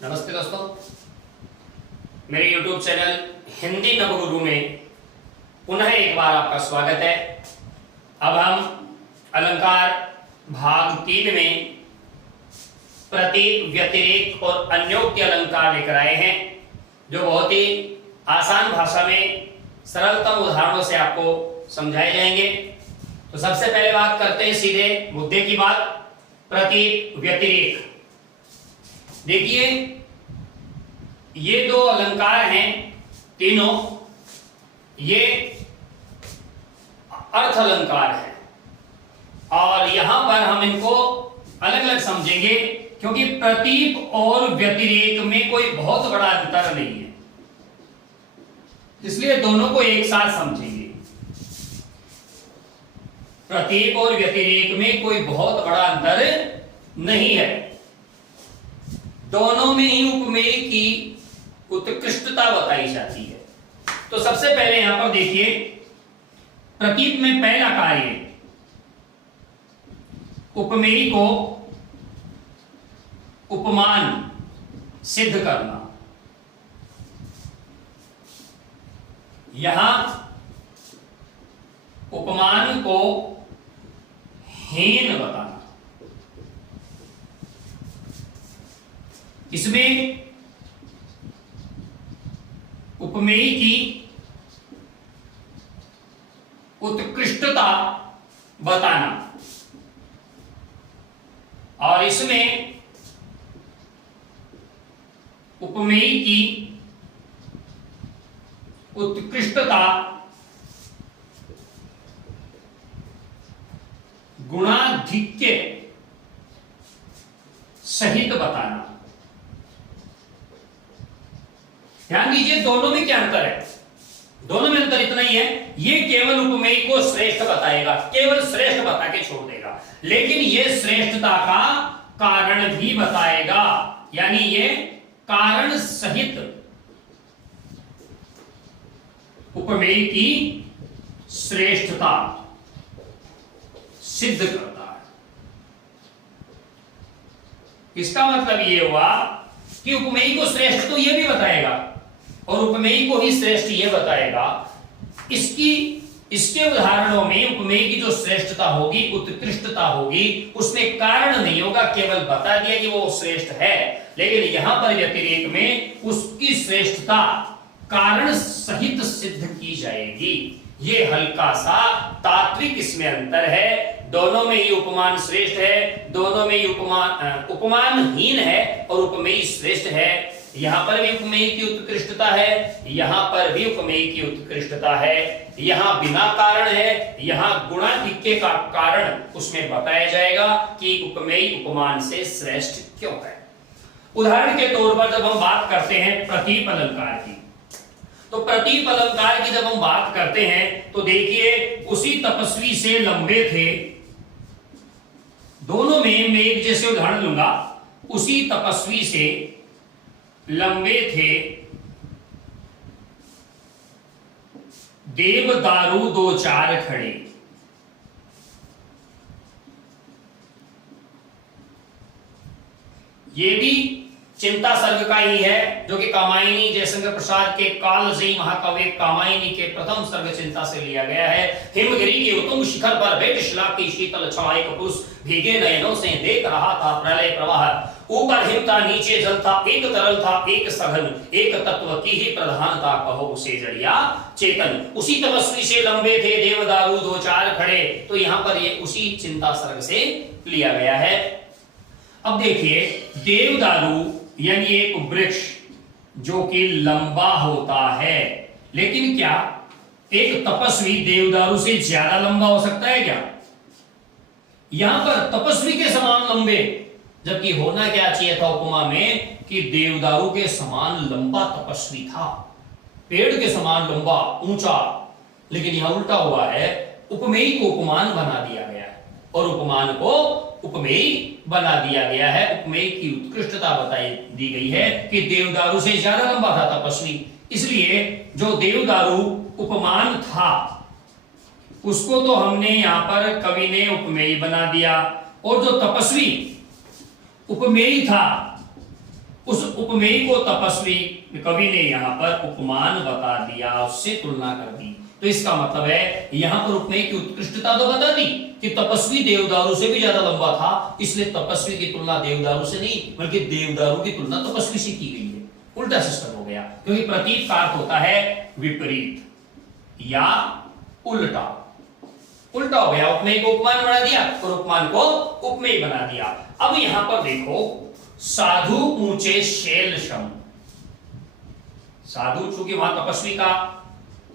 नमस्ते दोस्तों, मेरे YouTube चैनल हिंदी नवगुरु में पुनः एक बार आपका स्वागत है। अब हम अलंकार भाग 3 में प्रतीक, व्यतिरेक और अन्योक्ति अलंकार लेकर आए हैं, जो बहुत ही आसान भाषा में सरलतम उदाहरणों से आपको समझाए जाएंगे। तो सबसे पहले बात करते हैं सीधे मुद्दे की बात, प्रतीक, व्यतिरेक। देखिए, ये दो अलंकार हैं तीनों, ये अर्थ अलंकार है और यहां पर हम इनको अलग अलग समझेंगे, क्योंकि प्रतीक और व्यतिरेक में कोई बहुत बड़ा अंतर नहीं है, इसलिए दोनों को एक साथ समझेंगे। प्रतीक और व्यतिरेक में कोई बहुत बड़ा अंतर नहीं है, दोनों में ही उपमेय की उत्कृष्टता बताई जाती है। तो सबसे पहले यहां पर देखिए, प्रतीक में पहला कार्य उपमेय को उपमान सिद्ध करना। यहां उपमान को हीन बताना, इसमें उपमेय की उत्कृष्टता बताना और इसमें उपमेय की उत्कृष्टता गुणाधिक्य सहित बताना। ध्यान दीजिए, दोनों में क्या अंतर है? दोनों में अंतर इतना ही है, ये केवल उपमेय को श्रेष्ठ बताएगा, केवल श्रेष्ठ बता के छोड़ देगा, लेकिन ये श्रेष्ठता का कारण भी बताएगा, यानी ये कारण सहित उपमेय की श्रेष्ठता सिद्ध करता है। इसका मतलब ये हुआ कि उपमेय को श्रेष्ठ तो ये भी बताएगा और उपमेय को ही श्रेष्ठ ये बताएगा। इसके उदाहरणों में उपमेय की जो श्रेष्ठता होगी, उत्कृष्टता होगी, उसमें कारण नहीं होगा, केवल बता दिया कि वो श्रेष्ठ है। लेकिन यहां पर व्यतिरेक में उसकी श्रेष्ठता कारण सहित सिद्ध की जाएगी। ये हल्का सा तात्विक इसमें अंतर है। दोनों में ही उपमान श्रेष्ठ है, दोनों में ही उपमानहीन है और उपमेय श्रेष्ठ है। यहां पर भी उपमेय की उत्कृष्टता है, यहां पर भी उपमेय की उत्कृष्टता है। यहां बिना कारण है, यहां गुणाधिक्य का कारण उसमें बताया जाएगा कि उपमेय उपमान से श्रेष्ठ क्यों है। उदाहरण के तौर पर जब हम बात करते हैं प्रतीप अलंकार की, तो प्रतीप अलंकार की जब हम बात करते हैं तो देखिए, उसी तपस्वी से लंबे थे, दोनों में मैं एक जैसे उदाहरण लूंगा। उसी तपस्वी से लंबे थे देवदारू दो चार खड़े। ये भी चिंता सर्ग का ही है, जो कि कामायनी जयशंकर प्रसाद के कालजयी महाकाव्य कामायनी के प्रथम सर्ग चिंता से लिया गया है। हिमगिरी के उत्तुंग शिखर पर बैठ शिला की शीतल छाया, एक पुरुष भीगे नयनों से देख रहा था प्रलय प्रवाह। ऊपर हिम था, नीचे जल था, एक तरल था, एक सघन, एक तत्व की ही प्रधानता, कहो उसे जड़िया चेतन। उसी तपस्वी से लंबे थे देवदारू दो चार खड़े। तो यहां पर ये उसी चिंता सर्ग से लिया गया है। अब देखिए, देवदारू यानी एक वृक्ष जो कि लंबा होता है, लेकिन क्या एक तपस्वी देवदारू से ज्यादा लंबा हो सकता है क्या? यहां पर तपस्वी के समान लंबे, जबकि होना क्या चाहिए था उपमा में कि देवदारू के समान लंबा तपस्वी था, पेड़ के समान लंबा ऊंचा। लेकिन यहां उल्टा हुआ है, उपमेय को उपमान बना दिया गया है और उपमान को उपमेय बना दिया गया है। उपमेय की उत्कृष्टता बताई दी गई है कि देवदारू से ज्यादा लंबा था तपस्वी, इसलिए जो देवदारू उपमान था उसको तो हमने यहां पर कवि ने उपमेय बना दिया, और जो तपस्वी उपमेय था उस उपमेय को तपस्वी कवि ने यहाँ पर उपमान बता दिया, उससे तुलना कर दी। तो इसका मतलब है यहाँ पर उपमेय की उत्कृष्टता तो बता दी कि तपस्वी देवदारू से भी ज्यादा लंबा था, इसलिए तपस्वी की तुलना देवदारू से नहीं बल्कि देवदारू की तुलना तपस्वी से की गई है। उल्टा सिस्टम हो गया, क्योंकि प्रतीक का अर्थ होता है विपरीत या उल्टा। उल्टा हो गया, उपमेय को उपमान बना दिया और उपमान को उपमेय बना दिया। अब यहां पर देखो, साधु ऊंचे शैल सम। साधु, चूंकि वहां तपस्वी का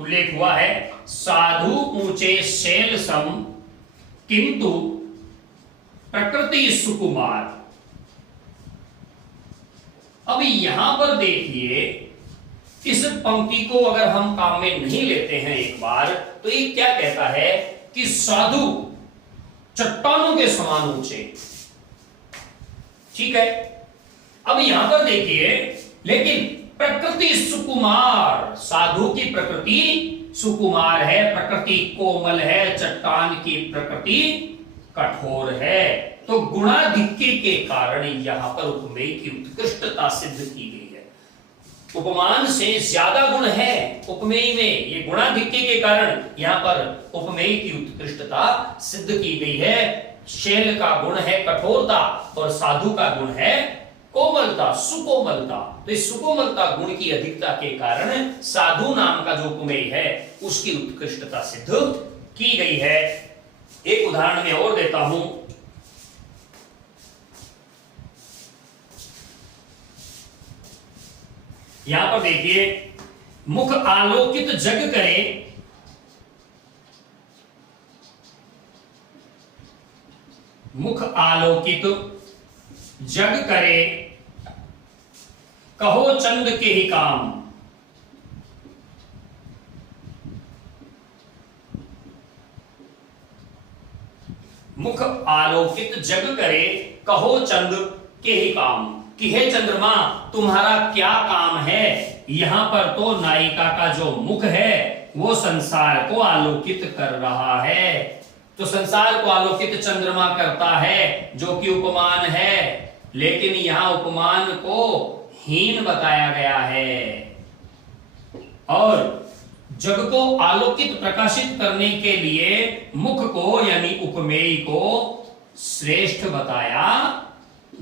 उल्लेख हुआ है, साधु ऊंचे शैल सम किंतु प्रकृति सुकुमार। अब यहां पर देखिए, इस पंक्ति को अगर हम काम में नहीं लेते हैं एक बार, तो ये क्या कहता है कि साधु चट्टानों के समान ऊंचे। ठीक है, अब यहां पर देखिए, लेकिन प्रकृति सुकुमार, साधु की प्रकृति सुकुमार है, प्रकृति कोमल है, चट्टान की प्रकृति कठोर है। तो गुणाधिक्य के कारण यहां पर उपमेय की उत्कृष्टता सिद्ध की गई है। उपमान से ज्यादा गुण है उपमेय में, ये गुणाधिक्य के कारण यहां पर उपमेय की उत्कृष्टता सिद्ध की गई है। शैल का गुण है कठोरता और साधु का गुण है कोमलता, सुकोमलता। तो इस सुकोमलता गुण की अधिकता के कारण साधु नाम का जो उपमेय है उसकी उत्कृष्टता सिद्ध की गई है। एक उदाहरण में और देता हूं, यहां पर देखिए, मुख आलोकित जग करे, मुख आलोकित जग करे, कहो चंद के ही काम। मुख आलोकित जग करे, कहो चंद के ही काम। कि हे चंद्रमा, तुम्हारा क्या काम है। यहां पर तो नायिका का जो मुख है वो संसार को आलोकित कर रहा है। तो संसार को आलोकित चंद्रमा करता है, जो कि उपमान है, लेकिन यहां उपमान को हीन बताया गया है और जग को आलोकित प्रकाशित करने के लिए मुख को यानी उपमेय को श्रेष्ठ बताया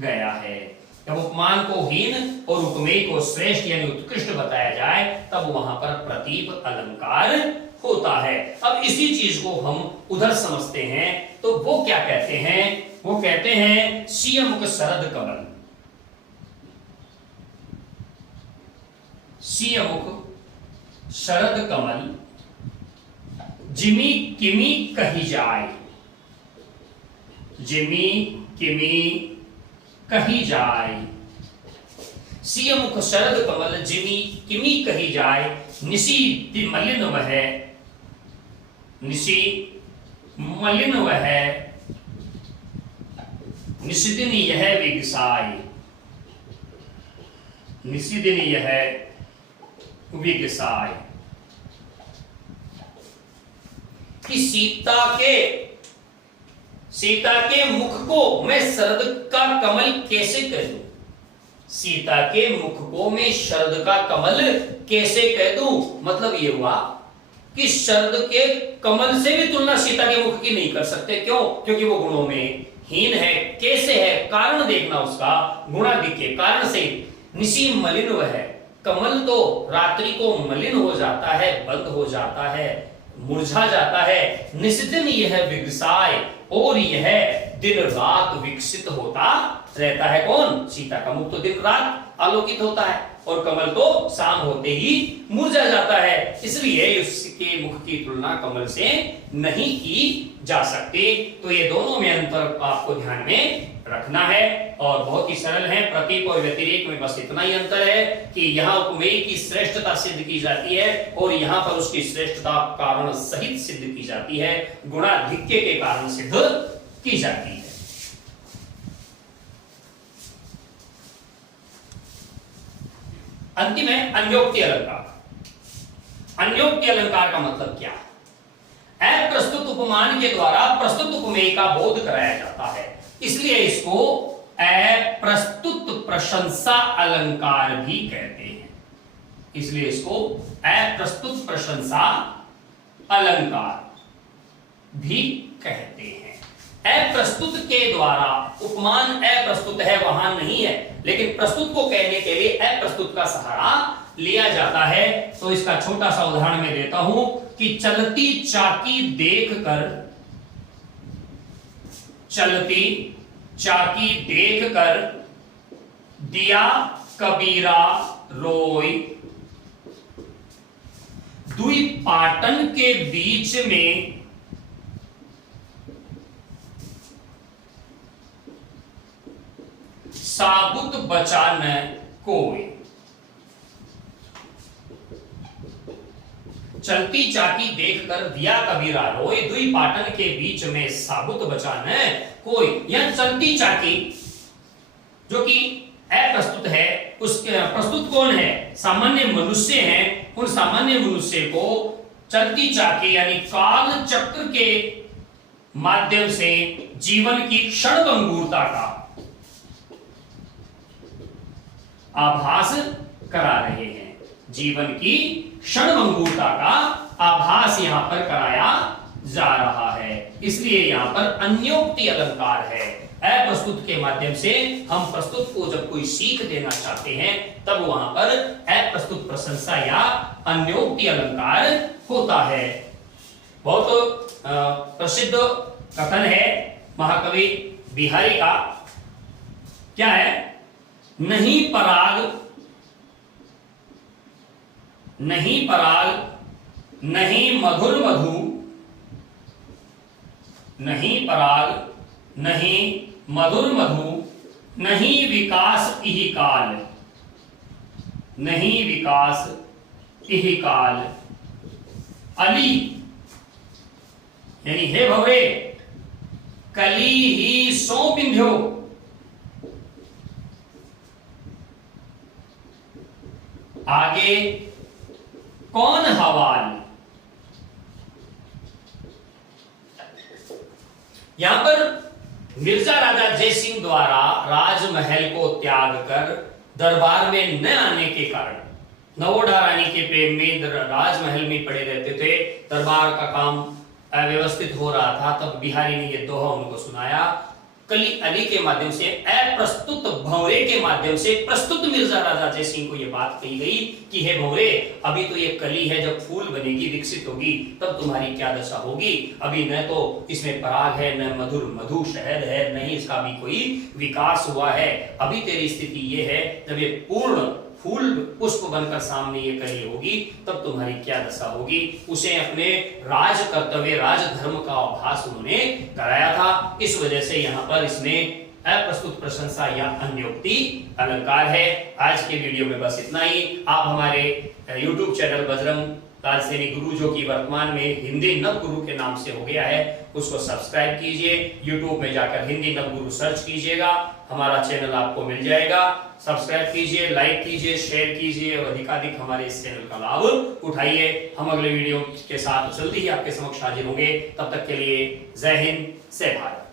गया है। जब उपमान को हीन और उपमेय को श्रेष्ठ यानी उत्कृष्ट बताया जाए तब वहां पर प्रतीप अलंकार होता है। अब इसी चीज को हम उधर समझते हैं, तो वो क्या कहते हैं, वो कहते हैं सियमुख शरद कमल। सियमुख शरद कमल जिमी किमी कही जाए, जिमी किमी कही जाए। सियमुख शरद कमल जिमी किमी कही जाए, निशी मलिन वह, निशी मलिन वह, निशिदिन यह विगसाय, निशिदिन यह विगसाय। कि सीता के मुख को मैं शरद का कमल कैसे कह दूं, सीता के मुख को मैं शरद का कमल कैसे कह दूं। मतलब ये हुआ कि शरद के कमल से भी तुलना सीता के मुख की नहीं कर सकते। क्यों? क्योंकि वो गुणों में हीन है। कैसे है? कारण देखना उसका, गुणाधिक्य कारण से। निशी मलिन वह है, कमल तो रात्रि को मलिन हो जाता है, बंद हो जाता है, मुरझा जाता है। निशिदिन यह विगसाय, और यह दिन रात विकसित होता रहता है। कौन? सीता का मुख तो दिन रात आलोकित होता है और कमल तो शाम होते ही मुरझा जाता है। इसलिए उसके मुख की तुलना कमल से नहीं की जा सकती। तो ये दोनों में अंतर आपको ध्यान में रखना है और बहुत ही सरल है। प्रतीक और व्यतिरेक में बस इतना ही अंतर है कि यहाँ उपमेय की श्रेष्ठता सिद्ध की जाती है और यहाँ पर उसकी श्रेष्ठता कारण सहित सिद्ध की जाती है, गुणाधिक्य के कारण सिद्ध की जाती है। अंतिम है अन्योक्ति अलंकार। अन्योक्ति अलंकार का मतलब क्या है? अप्रस्तुत उपमान के द्वारा प्रस्तुत उपमेय का बोध कराया जाता है, इसलिए इसको अप्रस्तुत प्रशंसा अलंकार भी कहते हैं, इसलिए इसको अप्रस्तुत प्रशंसा अलंकार भी कहते हैं। अप्रस्तुत के द्वारा, उपमान अप्रस्तुत है वहां नहीं है, लेकिन प्रस्तुत को कहने के लिए अप्रस्तुत का सहारा लिया जाता है। तो इसका छोटा सा उदाहरण मैं देता हूं कि चलती चाकी देखकर, चलती चाकी देखकर दिया कबीरा रोय, दुई पाटन के बीच में साबुत बचा न कोई। चलती चाकी देखकर दिया कबीरा रोए, दुई पाटन के बीच में साबुत बचा न कोई। यह चलती चाकी जो कि अप्रस्तुत है, उसके प्रस्तुत कौन है? सामान्य मनुष्य हैं। उन सामान्य मनुष्य को चलती चाकी यानी काल चक्र के माध्यम से जीवन की क्षणभंगुरता का आभास करा रहे हैं। जीवन की क्षणभंगुरता का आभास यहां पर कराया जा रहा है, इसलिए यहां पर अन्योक्ति अलंकार है। अप्रस्तुत के माध्यम से हम प्रस्तुत को जब कोई सीख देना चाहते हैं तब वहां पर अप्रस्तुत प्रशंसा या अन्योक्ति अलंकार होता है। बहुत प्रसिद्ध कथन है महाकवि बिहारी का, क्या है? नहीं पराग, नहीं पराग, नहीं मधुर मधु, नहीं पराग, नहीं मधुर मधु, नहीं विकास इहि काल, नहीं विकास इहि काल। अली यानी हे भवरे, कली ही सो बिंध्यो, आगे कौन हवाल। यहां पर मिर्जा राजा जयसिंह द्वारा राजमहल को त्याग कर दरबार में न आने के कारण, नवोढ़ा रानी के प्रेम में राजमहल में पड़े रहते थे, दरबार का काम अव्यवस्थित हो रहा था, तब बिहारी ने यह दोहा उनको सुनाया। कली अली के माध्यम से, अप्रस्तुत भंवरे के माध्यम से प्रस्तुत मिर्जा राजा जयसिंह को यह बात कही गई कि हे भंवरे, अभी तो ये कली है, जब फूल बनेगी, विकसित होगी, तब तुम्हारी क्या दशा होगी। अभी न तो इसमें पराग है, न मधुर मधु शहद है, न ही इसका भी कोई विकास हुआ है। अभी तेरी स्थिति ये है, जब ये पूर्ण फूल पुष्प बनकर सामने ये कली होगी, तब तुम्हारी क्या दशा होगी। उसे अपने राज कर्तव्य, राजधर्म का आभास उन्होंने कराया था। इस वजह से यहाँ पर इसमें अप्रस्तुत प्रशंसा या अन्योक्ति अलंकार है। आज के वीडियो में बस इतना ही। आप हमारे YouTube चैनल बजरंग लाल सैनी गुरु, जो कि वर्तमान में हिंदी नव गुरु के नाम से हो गया है, उसको सब्सक्राइब कीजिए। YouTube में जाकर हिंदी नव गुरु सर्च कीजिएगा, हमारा चैनल आपको मिल जाएगा। सब्सक्राइब कीजिए, लाइक कीजिए, शेयर कीजिए और अधिकाधिक हमारे इस चैनल का लाभ उठाइए। हम अगले वीडियो के साथ जल्दी ही आपके समक्ष हाजिर होंगे। तब तक के लिए जय हिंद, जय भारत।